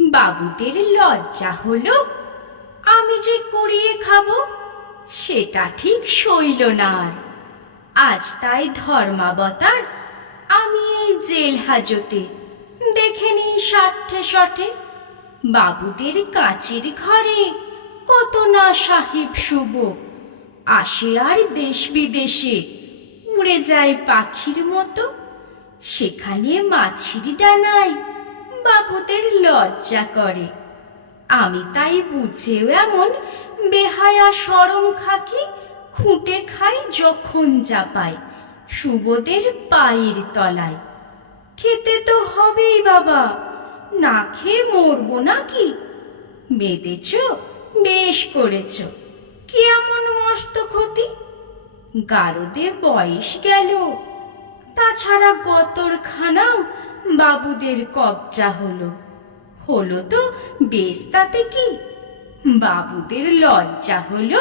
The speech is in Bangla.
বাবুদের লজ্জা হলো। আমি যে কুড়িয়ে খাব, সেটা ঠিক সইল না আর আজ তাই ধর্মাবতার, আমি এই জেল হাজতে। দেখে নিই ষাট্টে শটে বাবুদের কাচের ঘরে কত না সাহিব শুভ আসে আর দেশ বিদেশে, উড়ে যায় পাখির মতো। সেখানে মাছির ডানায় বাবুদের লজ্জা করে। আমি তাই বুঝেও এমন বেহায়া সরম খাকি খুঁটে খাই যখন যা পাই, সুবোদের পায়ের তলায়। খেতে তো হবেই বাবা, না খেয়ে মরবো নাকি? বেঁধেছ, বেশ করেছ, কি এমন মস্ত ক্ষতি? গারদে বয়স গেল তাছাড়া কতরখানা বাবুদের কবজা হলো। হলো তো বেশ তাতে কি? বাবুদের লজ্জা হলো?